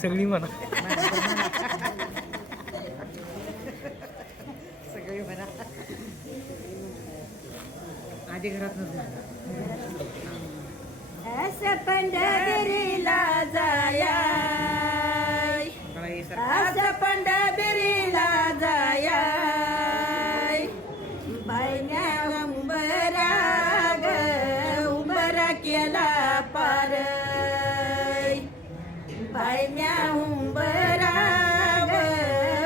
सगळी म्हणा. सगळी म्हणा. आधी घरात असं पंढरीला जाया, असं पंढरीला जाया, बायण्या उंबरा ग उंबरा केला पार, बायण्या उंबरा ग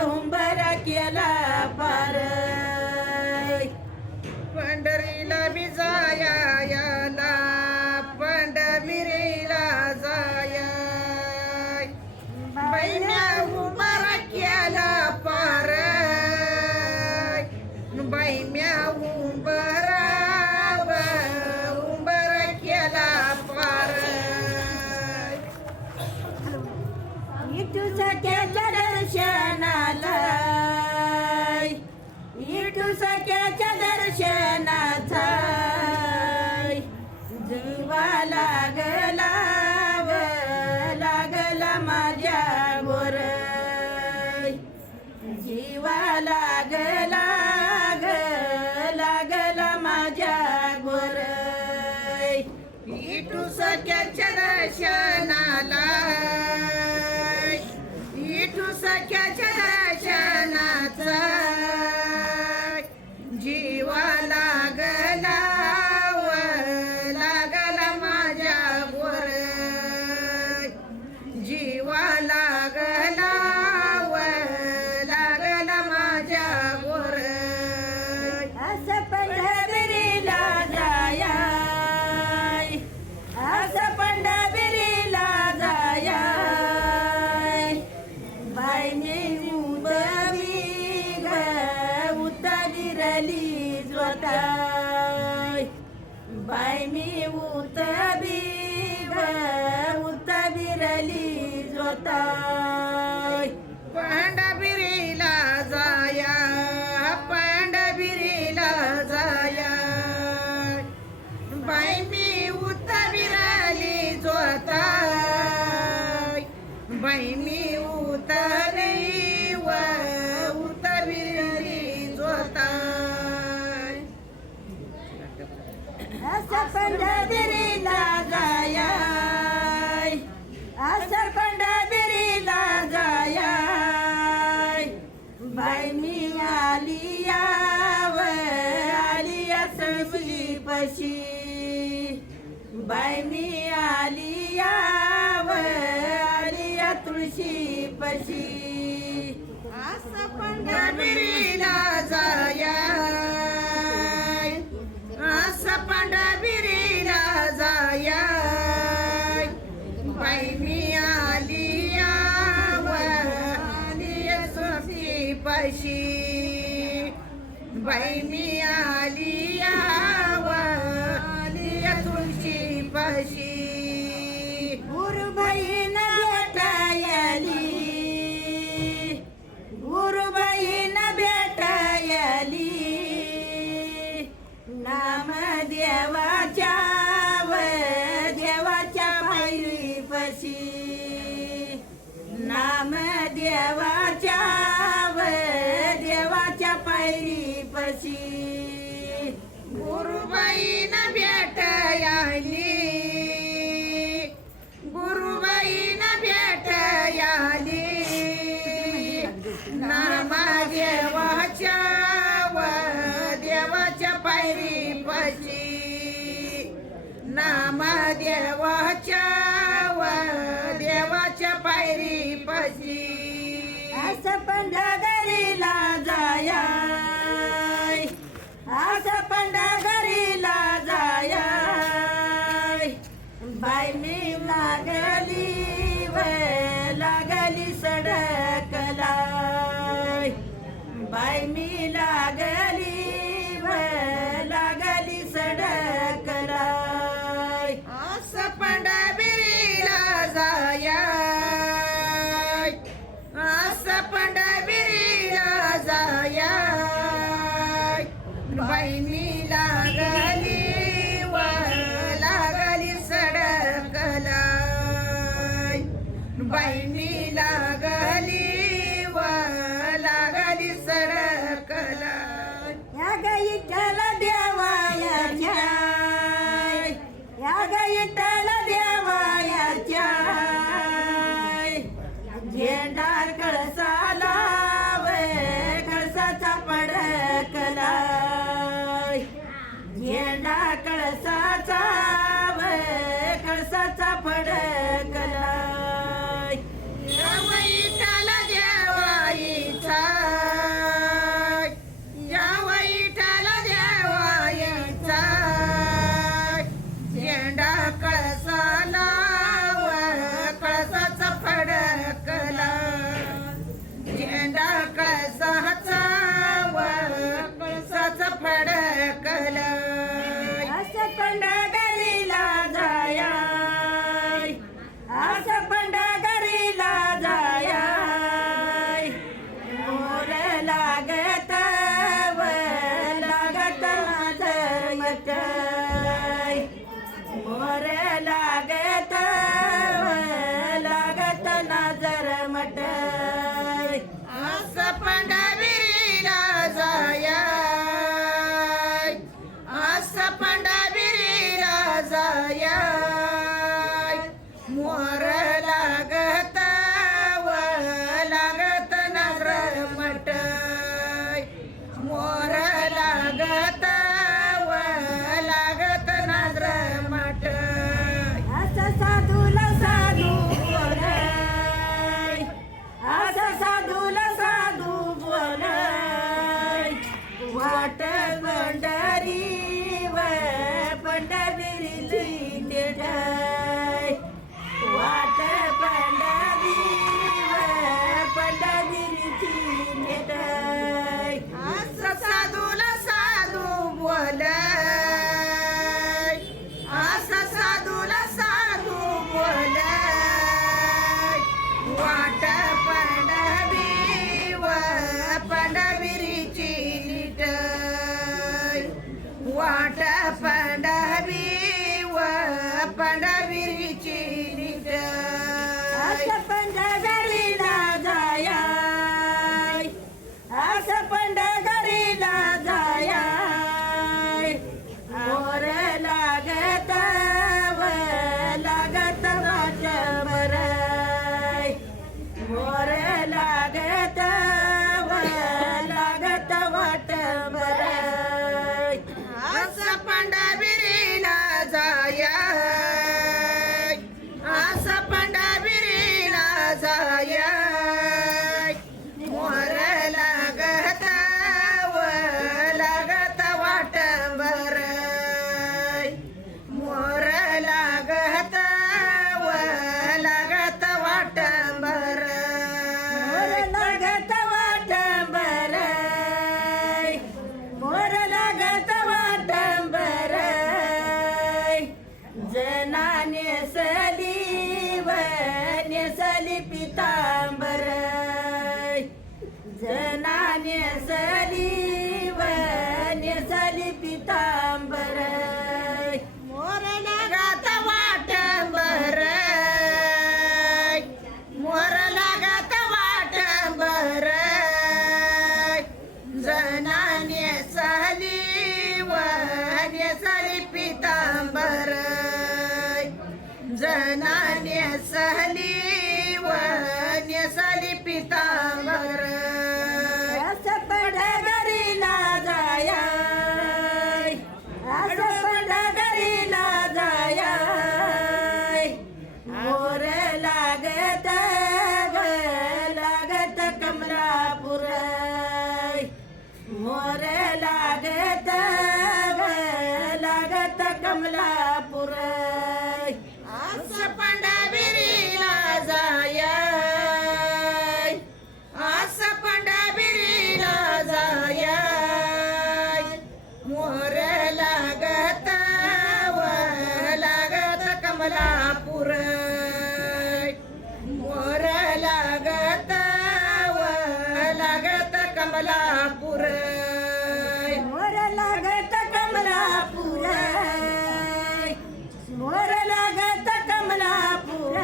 उंबरा केला पार. पंढरीला बी जाया याला, पंढरीला जाया, बायण्या उंबरा केला पार, बायण्या उंबरा उंबरा केला पार. विठू सख्याच्या दर्शनाला, विठू सख्याच्या दर्शनाचा जीवा लागला व लागला माझ्या गोर, जीवा लागला ग लागला माझ्या गोर. विठू सख्याच्या दर्शनाला, विठू सख्याच्या दर्शनाचा जीवा लागला व लागला माझ्या गोर, जीवा लागला व लागला माझ्या गोर. असं पंढरीला जाया, असं पंढरीला जाया, बायने उंबरी ग उतरली स्वतः, बायने उतरी ग उतरली स्वतः. पंढरीला जाया, पंढरीला जाया, बाई मी उतरली जोता, बाई मी उतरली व उतरली जोता. असं पंढरीला जाया, असं पंढरीला जाया, बाई मी आलिया व आलिया तुळशी पशी, बाई मी आलिया व आलिया तुळशी पशी. असं पंढरीला जाया, असं पंढरीला जाया, बाई मी आलिया व आलिया तुळशी पशी, बाई मी आलिया व आलिया तुळशी पशी. गुरुबाईन भेटायली, गुरुबाईन भेटायली, नाम देवाच्या व देवाच्या पायरी पशी, नाम देवाच्या व देवाच्या पायरी पशी. गुरुबाईन भेटायली, गुरुबाईन भेटायली, नामा देवाच्या व देवाच्या पायरी पशी, नामा देवाच्या व देवाच्या पायरी पशी. असं पंढरीला जाया, असं पंढरीला जाया, बाई मी लागली व लागली सडकला, बाई मी लागली व लागली सडकला. असं पंढरीला जाया, असं पंढरीला जाया, बाई मी लागली व लागली सडकला, बहिणी लागली व लागली सडकला या गाईला देवायाच्या या गाईला देवायाच्या झेंडा कळसाला कळसाचा पडकला झेंडा कळसाचा कळसाचा पडकला या वैताला देवाईचा या वैताला देवाईचा झेंडा कळसाला व कळसाचा फडकला झेंडा कळसाचा व कळसाचा फडकला असं पंढरीला जाया असं पंढरीला जाया मोर लागत व लागत माझं मठ मोर लागत व लागत नजर मठ असं पंढरीला जाया असं पंढरीला जाया मोर लागत व लागत नजर मट मोर लागत व लागत नजर मट असं साधूला साधू बोलाय असं साधूला साधू बोलाय वाट पंढरी व पंढरीची तेढाय वाट पंढरी व पंढरीची तेढाय असं साधूला साधू बोलाय असं साधूला साधू बोलाय वाट पंढरी व पंढरीची निटय वाट पंढरी व पंढरीची निटय असं पंढरीला जाया असं पंढरीला जाया मोर लागत व लागत वाट बराय मोर लागत व लागत वाट बराय असं पंढरीला जाया असं पंढरीला जाया मोर लागत व लागत वाट बराय मोर लागत व लागत वाट मोर बराय लागत वाट बराय मोर लागत वाट बराय जनाने सली व नेसली पितांबर जनाने सली व नेसली पितांबर मोर लागत वाट बराय मोर लागत वाट बराय जनाने सहली व नेसली पितांबर जनाने सहली व नेसली पितांबर असं पंढरीला जाया असं पंढरीला जाया मोर लागत व लागत कमलापूर मोर लागत व लागत कमलापूर असं पंढरीला जाया असं पंढरीला जाया मोर लागत व लागत कमलापूर मोर लागत व लागत कमलापूर मोर लागत कमलापूर मोर लागत कमलापूर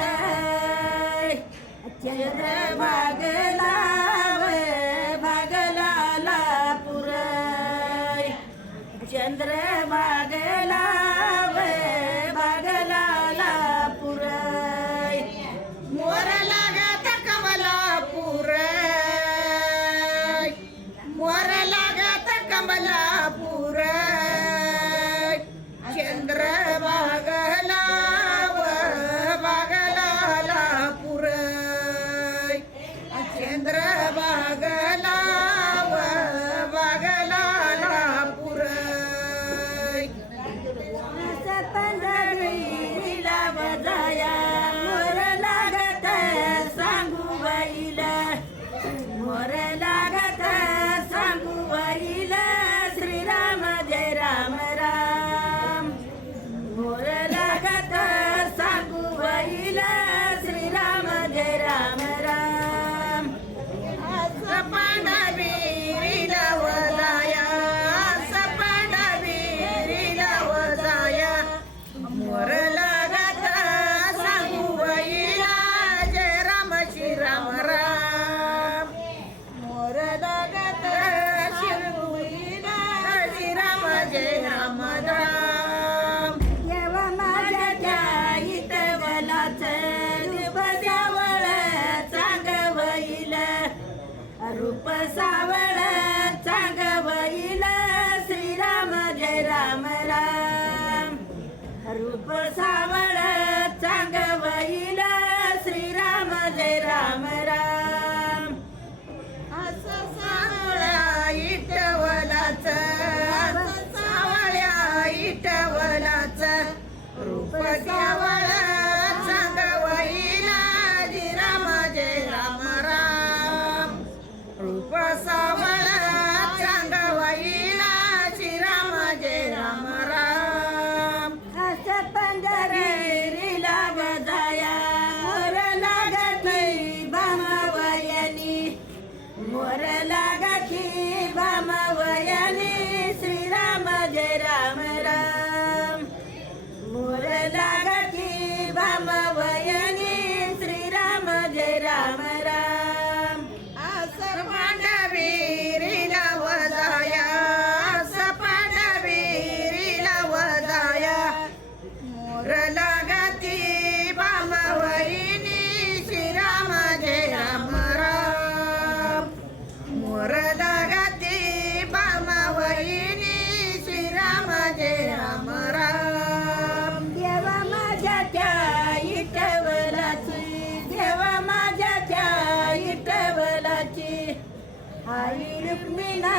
चंद्रभागेला भागला पुरय चंद्रभागेला भागला पुरय मोर लागत कमलापूर मोर लागत कमलापूर चंद्र बागला बागला पुर चंद्र बागला बागला पुर पंढरीला बजाया मोर लागत सांगू बाईला मोर लागत सांगू बाईला श्रीराम जय राम राम मोर लागत सांगू बाईला श्रीराम जय राम राम सपांडवीरीला वजाया सपांडवीरीला वजाया मोर लागत सांगू बाईला जय राम श्रीराम राम मोर लागत सांगू बाईला श्रीराम जय राम राम देवा माझ्या त्या इतवलाच बजावळ चांगवईल रूप सावळ चांगवईल श्रीराम जय राम राम रूप सावळ चांगवईल श्रीराम जय राम राम असं सावळ्या इटवलाच सावळ्या इटवलाच रूप सावळ चांगवईला जी राम जय राम राम रूप सावळ चांगवईला श्री राम जय राम राम असं पंढरीला बजाया मोर लागती भामावयानी मोर लागती भामावयानी श्रीराम जय राम राम मोर लागती भामावयानी श्रीराम जय राम राम असं पांडवीरीला वजाया असं पांडवीरीला वजाया मोर लागती बामावईनी श्रीराम जय राम राम मोर लागती बामावईनी श्रीराम जय राम राम देवा माझ्या त्या इटवलाची देवा माझ्या त्या इटवलाची आई रुक्मिणा